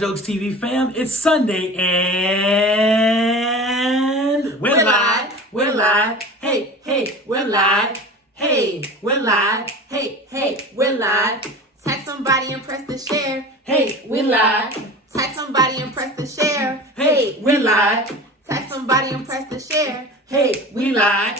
Jokes TV fam, it's Sunday and we're live, we're live, hey, we're live, hey, we're live, hey, we're live. Tag somebody and press the share, Hey, we're live, tag somebody and press the share, hey, we're live, tag somebody and press the share, hey, we live,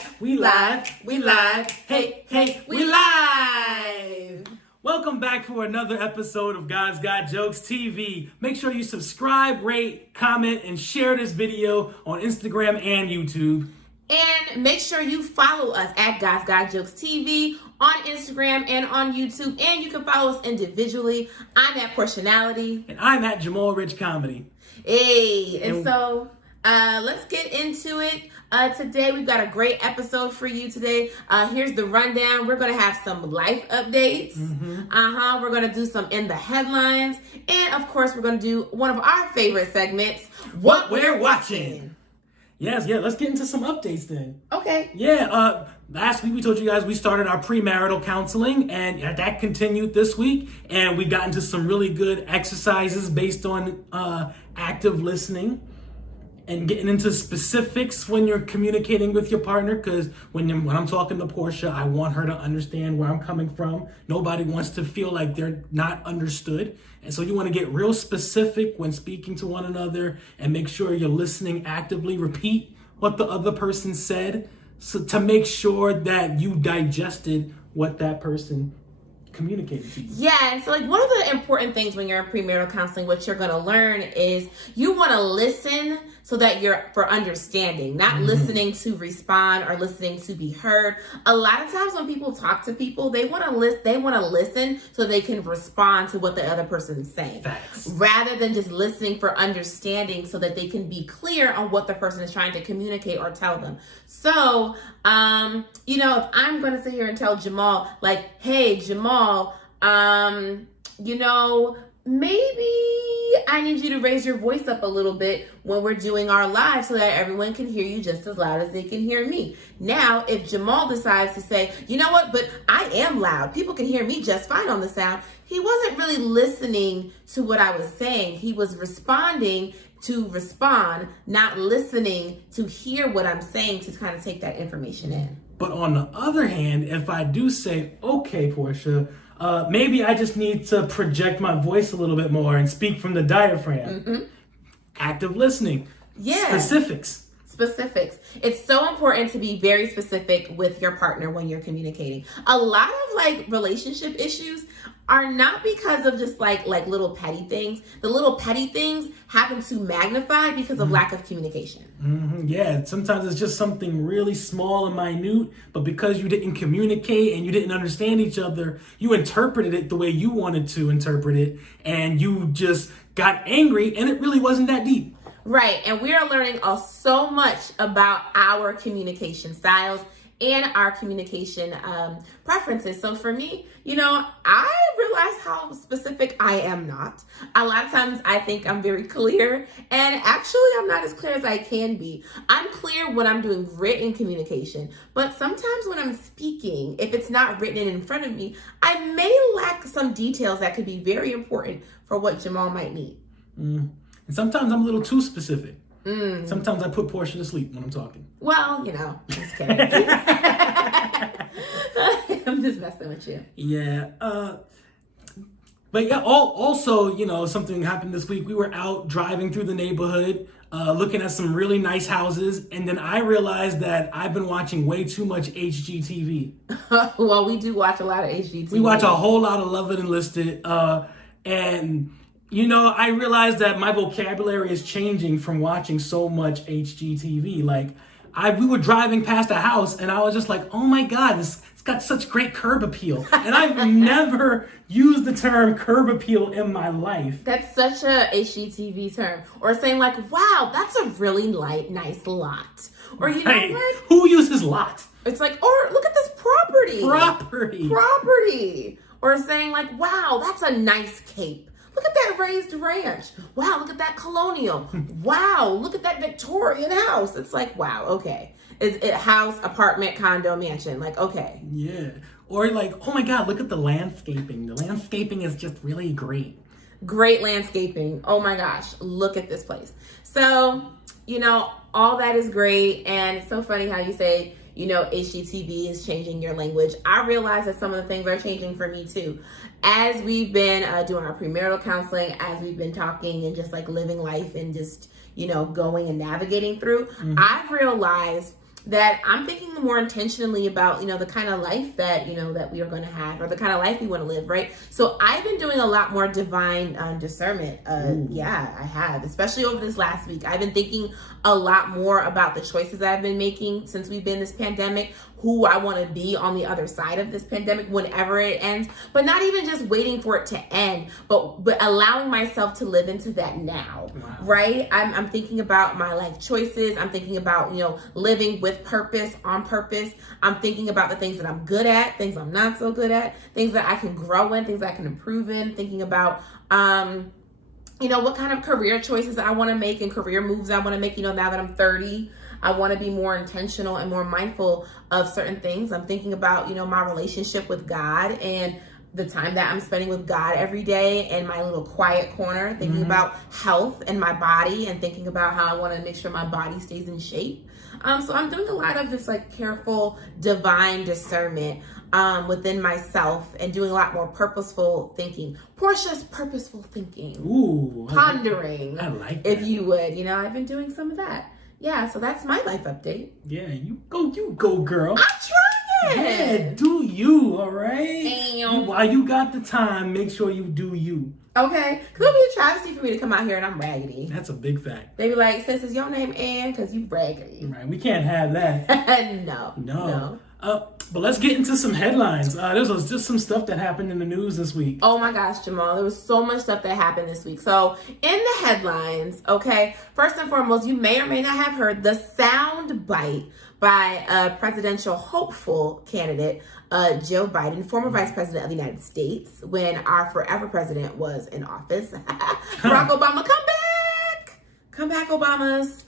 hey, we live. Welcome back for another episode of God's Got Jokes TV. Make sure you subscribe, rate, comment, and share this video on Instagram and YouTube. and make sure you follow us at God's Got Jokes TV on Instagram and on YouTube, and you can follow us individually. I'm at Portionality. And I'm at Jamal Rich Comedy. Hey, and so let's get into it. Today we've got a great episode for you today. Here's the rundown. We're gonna have some life updates. We're gonna do some in the headlines, and of course we're gonna do one of our favorite segments, What We're Watching. Yes, let's get into some updates then. Okay. Yeah, last week we told you guys we started our premarital counseling, and that continued this week, and we got into some really good exercises based on active listening and getting into specifics when you're communicating with your partner, because when I'm talking to Portia, I want her to understand where I'm coming from. Nobody wants to feel like they're not understood. And so you want to get real specific when speaking to one another and make sure you're listening actively. Repeat what the other person said to make sure that you digested what that person communicated to you. Yeah, and so like one of the important things when you're in premarital counseling, what you're gonna learn is you want to listen so that you're for understanding, not listening to respond or listening to be heard. A lot of times when people talk to people, they want to listen so they can respond to what the other person is saying. Facts. Rather than just listening for understanding so that they can be clear on what the person is trying to communicate or tell them. So, if I'm going to sit here and tell Jamal, like, hey, Jamal, maybe I need you to raise your voice up a little bit when we're doing our live so that everyone can hear you just as loud as they can hear me. Now, if Jamal decides to say, you know what, but I am loud, people can hear me just fine on the sound, he wasn't really listening to what I was saying. He was responding to respond, not listening to hear what I'm saying to kind of take that information in. But on the other hand, if I do say, okay, Portia, maybe I just need to project my voice a little bit more and speak from the diaphragm. Active listening. Yeah. Specifics. It's so important to be very specific with your partner when you're communicating. A lot of relationship issues are not because of just like little petty things. The little petty things happen to magnify because of lack of communication. Yeah, sometimes it's just something really small and minute, but because you didn't communicate and you didn't understand each other, you interpreted it the way you wanted to interpret it, and you just got angry, and it really wasn't that deep. Right, and we are learning so much about our communication styles and our communication preferences. So for me, I realize how specific I am not. A lot of times I think I'm very clear, and actually I'm not as clear as I can be. I'm clear when I'm doing written communication, but sometimes when I'm speaking, if it's not written in front of me, I may lack some details that could be very important for what Jamal might need. And sometimes I'm a little too specific. Sometimes I put Portia to sleep when I'm talking. Well, just kidding. I'm just messing with you. Yeah. But yeah, also, something happened this week. We were out driving through the neighborhood, looking at some really nice houses. And then I realized that I've been watching way too much HGTV. Well, we do watch a lot of HGTV. We watch a whole lot of Love It Enlisted. And I realized that my vocabulary is changing from watching so much HGTV. We were driving past a house and I was just like, oh my God, it's got such great curb appeal. And I've never used the term curb appeal in my life. That's such a HGTV term. Or saying wow, that's a really nice lot. Or know what? Who uses lot? It's or look at this property. Property. Or saying wow, that's a nice cape. Look at that raised ranch. Wow, look at that colonial. Wow, look at that Victorian house. It's wow, okay. It's a house, apartment, condo, mansion. Okay. Yeah. Or oh my God, look at the landscaping. The landscaping is just really great. Great landscaping. Oh my gosh, look at this place. So, all that is great. And it's so funny how you say, HGTV is changing your language. I realize that some of the things are changing for me too. As we've been doing our premarital counseling, as we've been talking and just like living life and just, going and navigating through, I've realized that I'm thinking more intentionally about, the kind of life that, that we are going to have, or the kind of life we want to live, right? So I've been doing a lot more divine discernment. Yeah, I have, especially over this last week. I've been thinking a lot more about the choices I've been making since we've been in this pandemic, who I want to be on the other side of this pandemic whenever it ends, but not even just waiting for it to end, but allowing myself to live into that now, right? I'm thinking about my life choices. I'm thinking about, living with purpose, on purpose. I'm thinking about the things that I'm good at, things I'm not so good at, things that I can grow in, things I can improve in, thinking about, what kind of career choices I want to make and career moves I want to make, now that I'm 30. I want to be more intentional and more mindful of certain things. I'm thinking about, my relationship with God and the time that I'm spending with God every day and my little quiet corner, thinking about health and my body and thinking about how I want to make sure my body stays in shape. So I'm doing a lot of this like careful divine discernment within myself and doing a lot more purposeful thinking. Portia's purposeful thinking. Ooh. Pondering. I like that. If you would. I've been doing some of that. Yeah, so that's my life update. Yeah, you go, girl. I'm trying. Yeah, do you, all right? While you got the time, make sure you do you. Okay, because it'll be a travesty for me to come out here and I'm raggedy. That's a big fact. They be like, sis, is your name Ann? Because you raggedy. Right, we can't have that. No. But let's get into some headlines. There was just some stuff that happened in the news this week. Oh my gosh, Jamal. There was so much stuff that happened this week. So in the headlines, okay, first and foremost, you may or may not have heard the sound bite by a presidential hopeful candidate, Joe Biden, former vice president of the United States, when our forever president was in office. Barack Obama, come back! Come back, Obamas.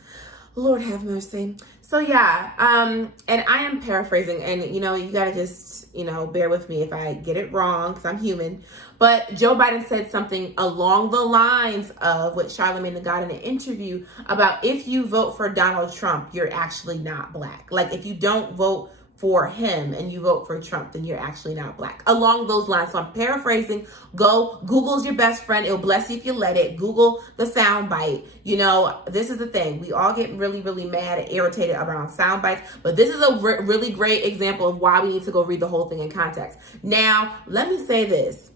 Lord have mercy. So yeah, and I am paraphrasing, and you gotta just, bear with me if I get it wrong, because I'm human. But Joe Biden said something along the lines of what Charlamagne the God in an interview about, if you vote for Donald Trump, you're actually not black. Like, if you don't vote for him and you vote for Trump, then you're actually not black. Along those lines. So I'm paraphrasing. Go, Google's your best friend. It'll bless you if you let it. Google the sound bite. This is the thing. We all get really, really mad and irritated around sound bites, but this is a really great example of why we need to go read the whole thing in context. Now, let me say this,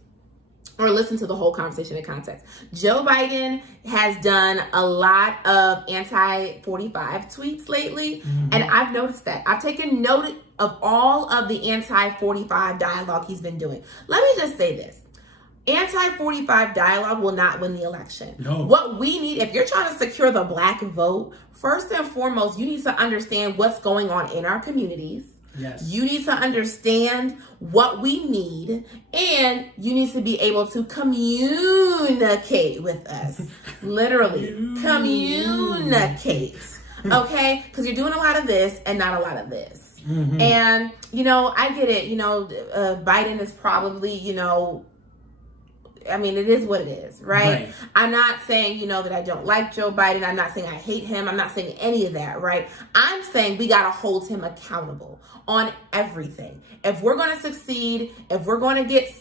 or listen to the whole conversation in context. Joe Biden has done a lot of anti-45 tweets lately, and I've noticed that. I've taken note of all of the anti-45 dialogue he's been doing. Let me just say this. Anti-45 dialogue will not win the election. No. What we need, if you're trying to secure the black vote, first and foremost, you need to understand what's going on in our communities. Yes. You need to understand what we need, and you need to be able to communicate with us. Literally, communicate. Okay? Because you're doing a lot of this and not a lot of this. And, I get it. Biden is probably, it is what it is, right? I'm not saying, that I don't like Joe Biden. I'm not saying I hate him. I'm not saying any of that, right? I'm saying we got to hold him accountable on everything. If we're going to succeed, if we're going to get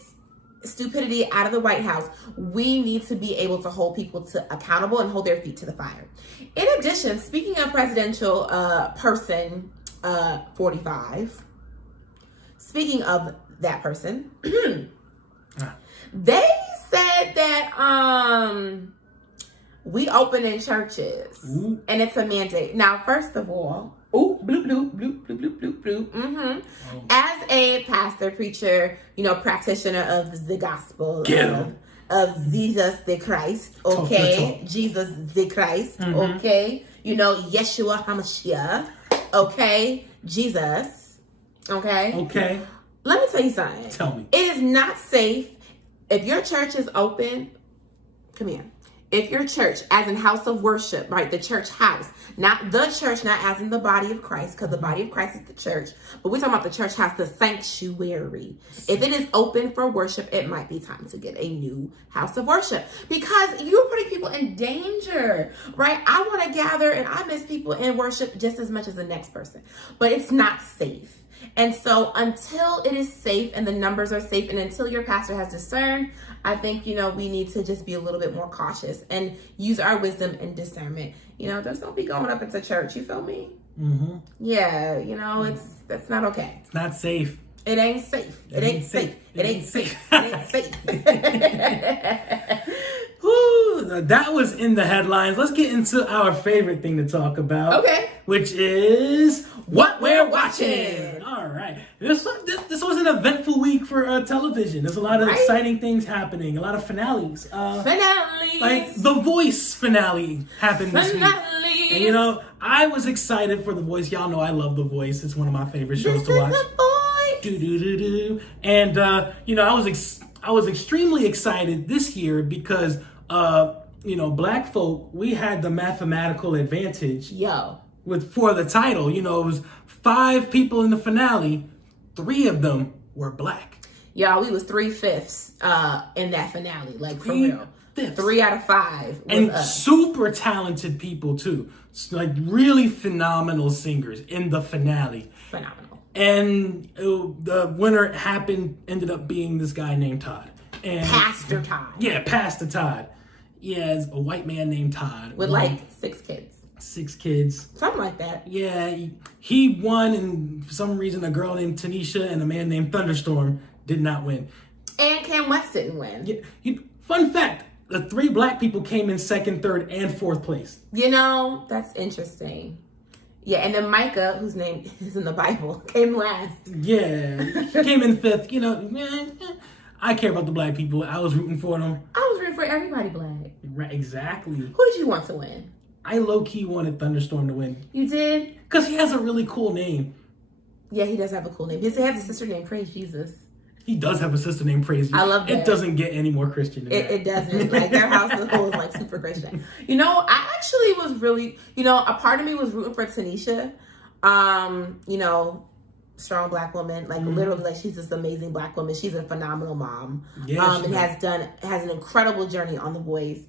stupidity out of the White House, we need to be able to hold people accountable and hold their feet to the fire. In addition, speaking of presidential person 45, speaking of that person, they said that we open in churches. Ooh. And it's a mandate. Now, first of all, bloop, bloop, bloop, bloop, bloop, bloop, bloop. Oh. As a pastor, preacher, practitioner of the gospel of Jesus the Christ, okay? Jesus the Christ, okay? Yeshua HaMashiach, okay? Jesus, okay? Okay. Let me tell you something. Tell me. It is not safe if your church is open. Come here. if your church, as in house of worship, right, the church house, not the church, not as in the body of Christ, because the body of Christ is the church, but we're talking about the church house, the sanctuary. If it is open for worship, it might be time to get a new house of worship, because you're putting people in danger, right? I want to gather and I miss people in worship just as much as the next person, but it's not safe. And so until it is safe and the numbers are safe, and until your pastor has discerned, I think, we need to just be a little bit more cautious and use our wisdom and discernment. Just don't be going up into church. You feel me? Mm-hmm. Yeah, that's not okay. It's not safe. It ain't safe. It ain't safe. It ain't safe. It ain't safe. Whew, that was in the headlines. Let's get into our favorite thing to talk about. Okay. Which is what we're watching. All right. This was an eventful week for television. There's a lot of exciting things happening. A lot of finales. Finales. Like The Voice finale happened this week. And I was excited for The Voice. Y'all know I love The Voice. It's one of my favorite shows to watch. And I was extremely excited this year because black folk, we had the mathematical advantage. For the title. It was 5 people in the finale. 3 of them were black. Y'all, we was 3/5 in that finale. Like, for real. 3 out of 5 was and us. Super talented people too. Like really phenomenal singers in the finale. Phenomenal. And the winner ended up being this guy named Todd. And Pastor Todd. Yeah, Pastor Todd. Yeah, it's a white man named Todd. With like 6 kids. 6 kids. Something like that. Yeah, he won, and for some reason a girl named Tanisha and a man named Thunderstorm did not win. And Cam West didn't win. Fun fact, the 3 black people came in 2nd, 3rd, and 4th place. That's interesting. Yeah, and then Micah, whose name is in the Bible, came last. Yeah, he came in 5th. I care about the black people. I was rooting for them. I was rooting for everybody black. Right, exactly. Who did you want to win? I low-key wanted Thunderstorm to win. You did? Because he has a really cool name. Yeah, he does have a cool name. He has a sister named Praise Jesus. He does have a sister named Praise Jesus. I love that. It doesn't get any more Christian than that. It doesn't. Like, their house as a whole is like super Christian. I actually was really, a part of me was rooting for Tanisha. Strong black woman, like literally, like she's this amazing black woman. She's a phenomenal mom. Yeah, and has an incredible journey on The Voice.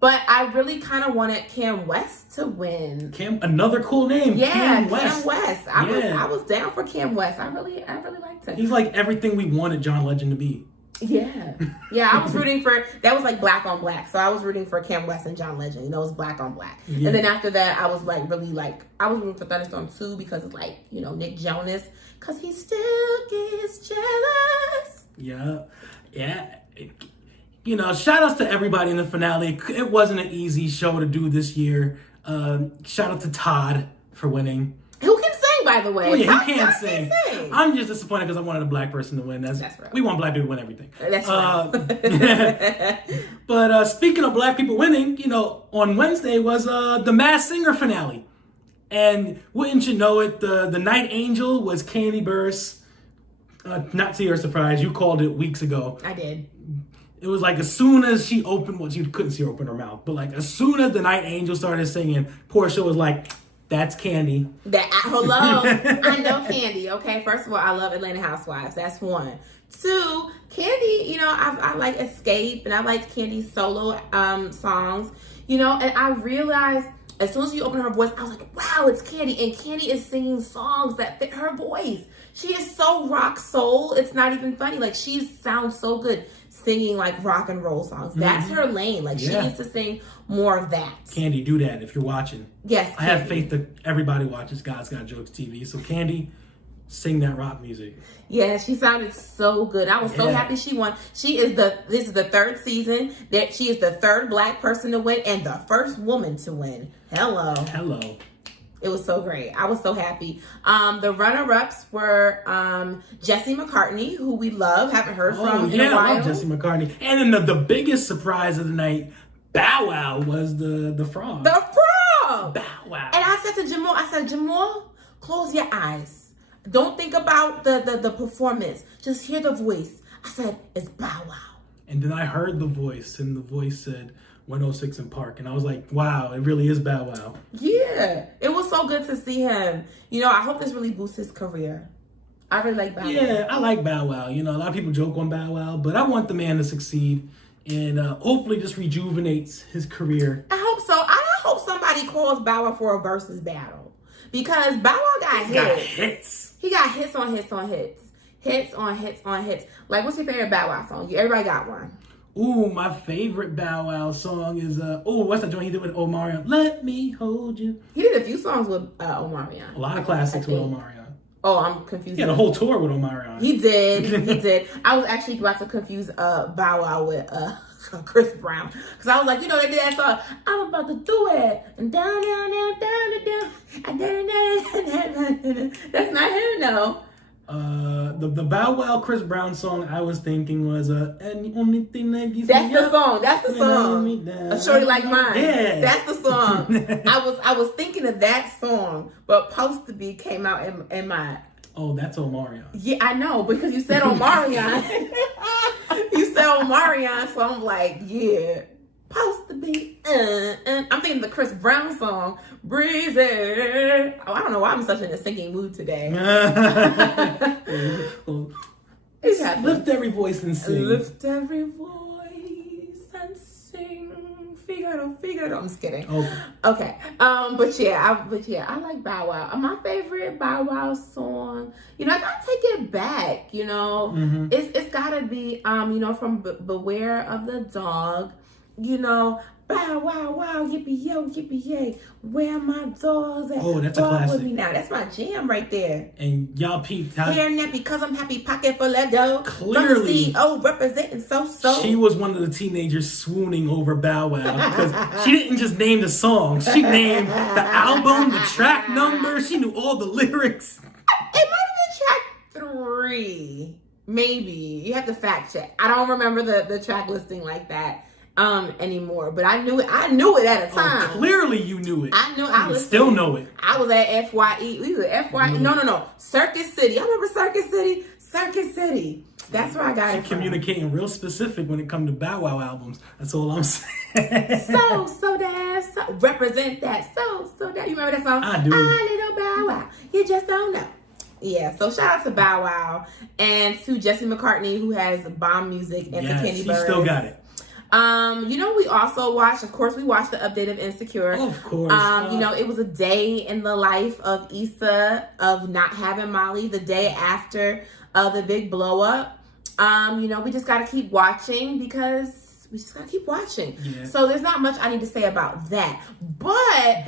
But I really kind of wanted Cam West to win. Another cool name. Yeah, Cam West. I was down for Cam West. I really liked him. He's like everything we wanted John Legend to be. Yeah. I was rooting for, that was like black on black. So I was rooting for Cam West and John Legend. It was black on black. Yeah. And then after that, I was like really like, I was rooting for Thunderstorm too because it's like, Nick Jonas, because he still gets jealous. Yeah. Shout outs to everybody in the finale. It wasn't an easy show to do this year. Shout out to Todd for winning. Who can sing, by the way? Oh, yeah, he can't sing. I'm just disappointed because I wanted a black person to win. That's right. We want black people to win everything. That's right. But speaking of black people winning, on Wednesday was the Masked Singer finale. And wouldn't you know it, the Night Angel was Candy Burris. Not to your surprise, you called it weeks ago. I did. It was like as soon as she opened, you couldn't see her open her mouth, but like as soon as the Night Angel started singing, Portia was like, that's Candy. Hello, I know Candy. Okay, first of all, I love Atlanta Housewives. That's 1. 2, Candy. I like Escape, and I liked Candy's solo songs. And I realized as soon as you open her voice, I was like, wow, it's Candy, and Candy is singing songs that fit her voice. She is so rock soul. It's not even funny. Like, she sounds so good singing like rock and roll songs. That's her lane. Like, she needs to sing more of that. Candy, do that if you're watching. Yes, I have faith that everybody watches God's Got Jokes TV. So Candy, sing that rock music. Yeah, she sounded so good. I was so happy she won. This is the 3rd season that she is the 3rd black person to win and the 1st woman to win. Hello. It was so great. I was so happy. The runner-ups were Jesse McCartney, who we love, haven't heard from in a while. I love Jesse McCartney. And then the biggest surprise of the night, Bow Wow was the frog. The frog! Bow Wow. And I said to Jamal, close your eyes. Don't think about the performance. Just hear the voice. I said, it's Bow Wow. And then I heard the voice, and the voice said, 106 in Park, and I was like, wow, it really is Bow Wow. Yeah, it was so good to see him. You know, I hope this really boosts his career. I really like Bow Wow. Yeah, I like Bow Wow. You know, a lot of people joke on Bow Wow, but I want the man to succeed and hopefully just rejuvenates his career. I hope so. I hope somebody calls Bow Wow for a versus battle because Bow Wow got hits. He got hits on hits on hits. Hits on hits on hits. Like, what's your favorite Bow Wow song? Everybody got one. Ooh, my favorite Bow Wow song is what's that joint he did with Omarion? Let Me Hold You. He did a few songs with Omarion. A lot of classics with Omarion. Oh, I'm confused. He had a whole tour with Omarion. He did. He did. I was actually about to confuse Bow Wow with Chris Brown. Because I was like, you know, they did that song, I'm about to do it. And down, down, down, down, down. And down. That's not him, no. The Bow Wow Chris Brown song I was thinking was and the only thing that gives That's me the up, song. That's the song. A Shorty Like Mine. Yeah. That's the song. I was thinking of that song, but Post to Be came out in my. Oh, that's Omarion. Yeah, I know, because you said Omarion. You said Omarion, so I'm like, yeah. Supposed to be. I'm thinking the Chris Brown song, Breezy. Oh, I don't know why I'm such in a singing mood today. Lift every voice and sing. Lift every voice and sing. Figaro. I'm just kidding. Okay. But yeah, I like Bow Wow. My favorite Bow Wow song, you know, I gotta take it back. You know, it's gotta be from Beware of the Dog. You know, Bow Wow Wow, yippee yo, yippee yay. Where my dogs at? Oh, that's a classic. With me now. That's my jam right there. And y'all peeped how hearing that because I'm happy, pocket full of dough. Clearly, from the CEO representing so. She was one of the teenagers swooning over Bow Wow because she didn't just name the song; she named the album, the track number. She knew all the lyrics. It might have been track 3, maybe. You have to fact check. I don't remember the track listing like that anymore, but I knew it at a time. Clearly you knew it. I still know it. I was at FYE. We were at FYE. No. Circuit City. I remember Circuit City. That's where I got it from. Communicating real specific when it comes to Bow Wow albums. That's all I'm saying. So that represent that. So that. You remember that song? I do. Little Bow Wow. You just don't know. Yeah, so shout out to Bow Wow and to Jesse McCartney, who has bomb music, and to Candy Bird. She still got it. We also watched the update of Insecure. Of course. It was a day in the life of Issa, of not having Molly, the day after the big blow up. We just got to keep watching because we just got to keep watching. Yeah. So there's not much I need to say about that. But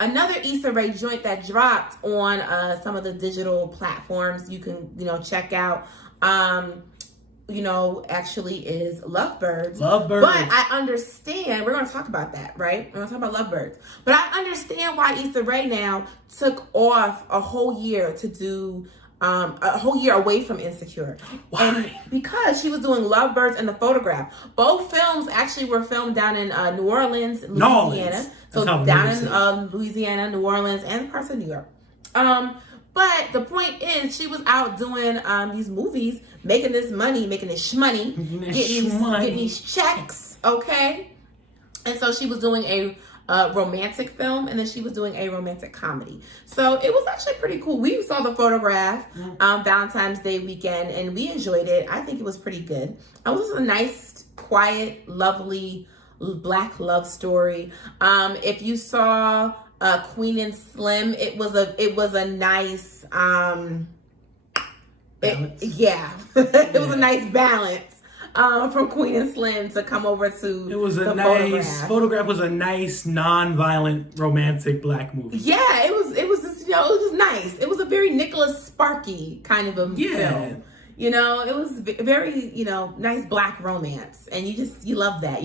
another Issa Rae joint that dropped on some of the digital platforms you can, check out. Actually is Lovebirds. But I understand, we're going to talk about that, right? We're going to talk about Lovebirds. But I understand why Issa Rae now took off a whole year to do, a whole year away from Insecure. Why? And because she was doing Lovebirds and The Photograph. Both films actually were filmed down in New Orleans, Louisiana. So down in Louisiana, New Orleans, and parts of New York. But the point is, she was out doing these movies, making this money, making this shmoney, getting these checks, okay? And so she was doing a romantic film, and then she was doing a romantic comedy. So it was actually pretty cool. We saw The Photograph Valentine's Day weekend, and we enjoyed it. I think it was pretty good. It was a nice, quiet, lovely Black love story. If you saw Queen and Slim, it was a nice it was a nice balance from Queen and Slim to come over to Photograph was a nice non-violent romantic Black movie. Yeah, it was just, it was nice. It was a very Nicholas Sparky kind of a film. It was very, nice Black romance, and you love that,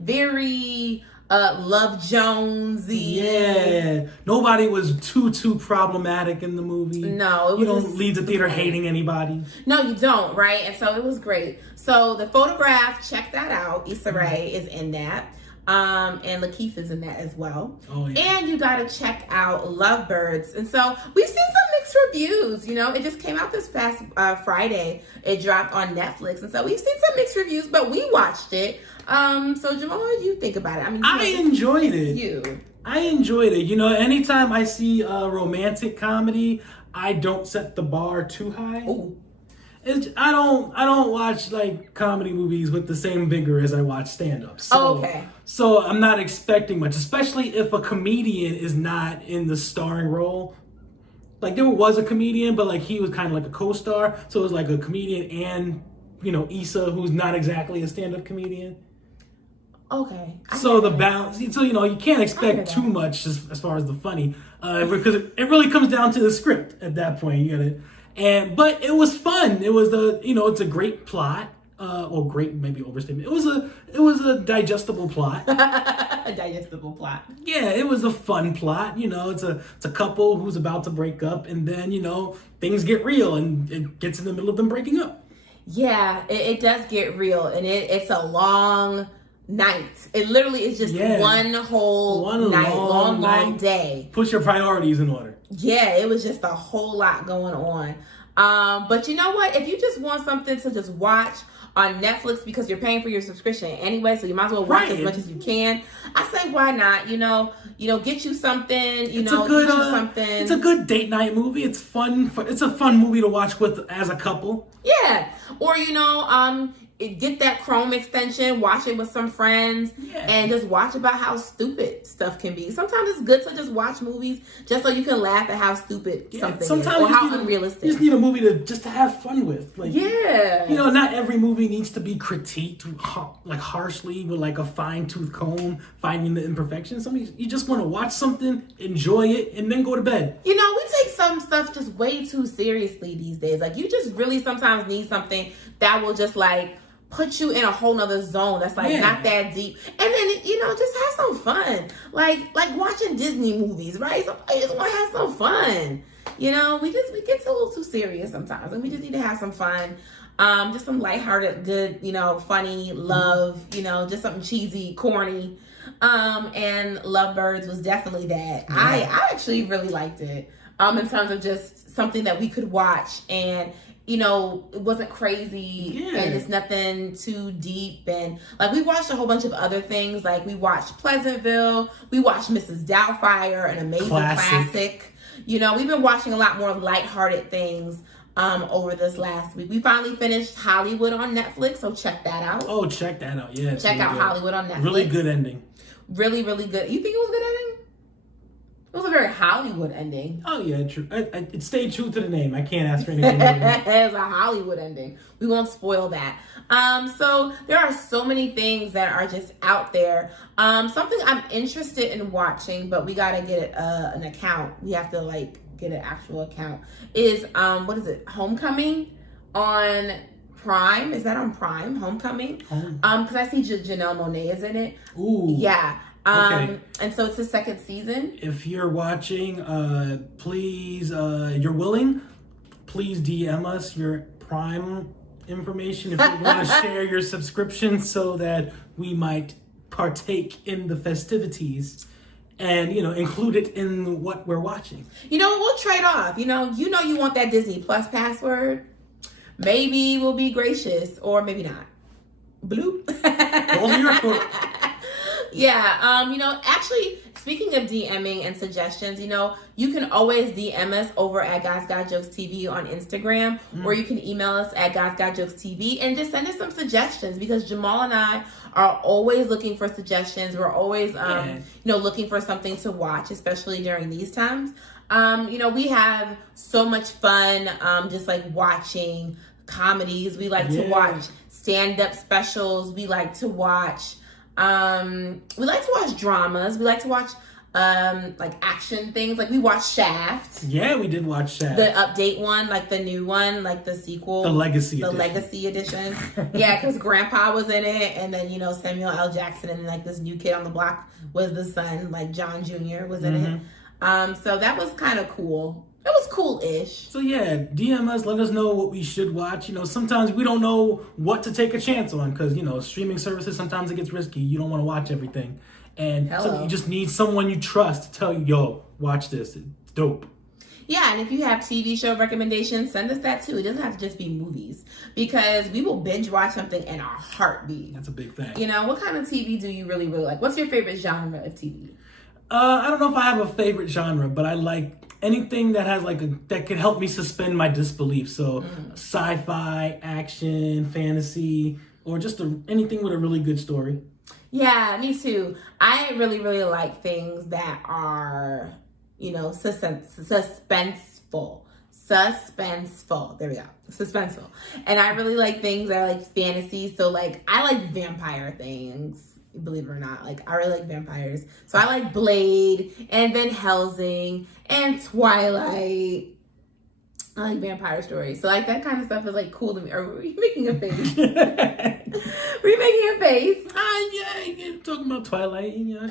very Love Jonesy. Yeah. Nobody was too problematic in the movie. No, you don't leave the theater hating anybody. No, you don't, right? And so it was great. So The Photograph, check that out. Issa Rae is in that. And Lakeith is in that as well. Oh, yeah. And you gotta check out Lovebirds. And so we've seen some mixed reviews. It just came out this past Friday. It dropped on Netflix, and so we've seen some mixed reviews, but we watched it. So Jamal, what do you think about it? I enjoyed it. I enjoyed it. Anytime I see a romantic comedy, I don't set the bar too high. Ooh. I don't watch like comedy movies with the same vigor as I watch stand-up. So I'm not expecting much, especially if a comedian is not in the starring role. Like there was a comedian, but like he was kind of like a co-star, so it was like a comedian and Issa, who's not exactly a stand-up comedian. Okay. So the balance, you can't expect too much as far as the funny, because it really comes down to the script at that point. You get it, but it was fun. It was it's a great plot, or great maybe overstatement. It was a digestible plot. A digestible plot. Yeah, it was a fun plot. It's a couple who's about to break up, and then things get real, and it gets in the middle of them breaking up. Yeah, it does get real, and it's a long night. It literally is just one whole night, long day. Put your priorities in order. Yeah, it was just a whole lot going on. But you know what? If you just want something to just watch on Netflix because you're paying for your subscription anyway, so you might as well watch as much as you can. I say, why not? Get you something. It's a good date night movie. It's fun. It's a fun movie to watch as a couple. Yeah, or get that Chrome extension, watch it with some friends, and just watch about how stupid stuff can be. Sometimes it's good to just watch movies just so you can laugh at how stupid something is, or how unrealistic. You just need a movie to have fun with. Not every movie needs to be critiqued harshly with like a fine-tooth comb, finding the imperfections. You just want to watch something, enjoy it, and then go to bed. We take some stuff just way too seriously these days. Like, you just really sometimes need something that will just put you in a whole nother zone that's not that deep, and then just have some fun, like watching Disney movies, right? Somebody just want to have some fun. We get a little too serious sometimes, and we just need to have some fun. Just some lighthearted, good, funny love, just something cheesy, corny. And Lovebirds was definitely that. Yeah. I actually really liked it. In terms of just something that we could watch, and it wasn't crazy, and it's nothing too deep. And we watched a whole bunch of other things. We watched Pleasantville, we watched Mrs. Doubtfire, an amazing classic. We've been watching a lot more lighthearted things over this last week. We finally finished Hollywood on Netflix, so check that out. Oh, check that out. Yeah, check out Hollywood on Netflix. Really good ending. Really, really good. You think it was a good ending? It was a very Hollywood ending. Oh, yeah, true. It stayed true to the name. I can't ask for anything more. It was a Hollywood ending. We won't spoil that. So there are so many things that are just out there. Something I'm interested in watching, but we got to get an account. We have to, get an actual account. Is, what is it? Homecoming on Prime. Is that on Prime? Homecoming? Because I see Janelle Monáe is in it. Ooh. Yeah. Okay. And so it's the second season. If you're watching, please, you're willing, please DM us your Prime information if you want to share your subscription so that we might partake in the festivities and, include it in what we're watching. We'll trade off. You want that Disney Plus password. Maybe we'll be gracious, or maybe not. Bloop. Yeah, actually, speaking of DMing and suggestions, you can always DM us over at Guys Got Jokes TV on Instagram, or you can email us at Guys Got Jokes TV and just send us some suggestions, because Jamal and I are always looking for suggestions. We're always, looking for something to watch, especially during these times. We have so much fun just watching comedies. We like to watch stand-up specials. We like to watch dramas. We like to watch action things. We watched Shaft. Yeah, we did watch Shaft. The update one, the new one, the sequel. The Legacy edition. Yeah, because Grandpa was in it, and then, Samuel L. Jackson, and then this new kid on the block was the son, John Jr. was in it. So that was kind of cool. It was cool-ish. So yeah, DM us, let us know what we should watch. Sometimes we don't know what to take a chance on, because, streaming services, sometimes it gets risky. You don't want to watch everything. And so you just need someone you trust to tell you, yo, watch this. It's dope. Yeah, and if you have TV show recommendations, send us that too. It doesn't have to just be movies, because we will binge watch something in a heartbeat. That's a big fact. You know, what kind of TV do you really, really like? What's your favorite genre of TV? I don't know if I have a favorite genre, but I like anything that has that can help me suspend my disbelief. So sci-fi, action, fantasy, or just anything with a really good story. Yeah, me too. I really, really like things that are, you know, suspenseful. There we go. Suspenseful. And I really like things that are like fantasy. So like, I like vampire things, believe it or not. Like, I really like vampires. So I like Blade and Van Helsing and Twilight. I like vampire stories. So like, that kind of stuff is like cool to me. Are you making a face? Were you making a face? Yeah, you're talking about Twilight. You know,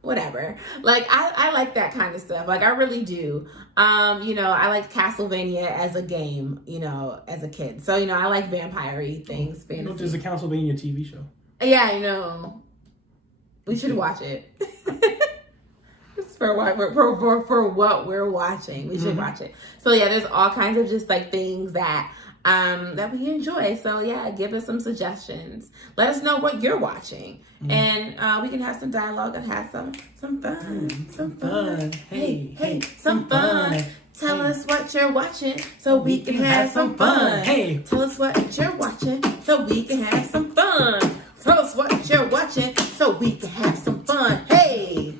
whatever. Like, I like that kind of stuff. Like, I really do. You know, I like Castlevania as a game, you know, as a kid. So, you know, I like vampire-y things. You know, there's a Castlevania TV show. Yeah, you know. We should watch it. For what we're watching. We should watch it. So, yeah, there's all kinds of just, like, things that we enjoy. So yeah, give us some suggestions. Let us know what you're watching, and we can have some dialogue and have some fun. Some fun. Hey, some fun. Tell us what you're watching so we can have some fun. Hey, tell us what you're watching so we can have some fun. Tell us what you're watching so we can have some fun. Hey.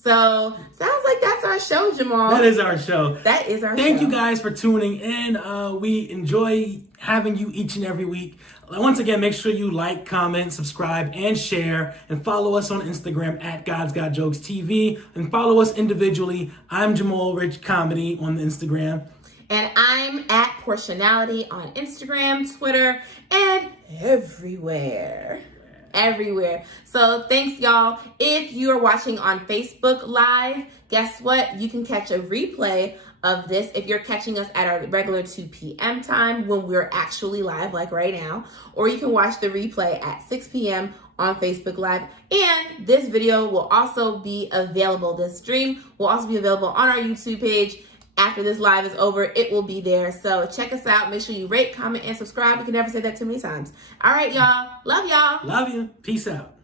So, sounds like that's our show, Jamal. That is our show. That is our show. Thank you guys for tuning in. We enjoy having you each and every week. Once again, make sure you like, comment, subscribe, and share. And follow us on Instagram at God's Got Jokes TV. And follow us individually. I'm Jamal Rich Comedy on the Instagram. And I'm at Portionality on Instagram, Twitter, and everywhere. So thanks, y'all. If you are watching on Facebook Live, guess what? You can catch a replay of this if you're catching us at our regular 2 p.m. time when we're actually live, like right now. Or you can watch the replay at 6 p.m. on Facebook Live. And this video will also be available. This stream will also be available on our YouTube page. After this live is over, it will be there. So check us out. Make sure you rate, comment, and subscribe. You can never say that too many times. All right, y'all. Love y'all. Love you. Peace out.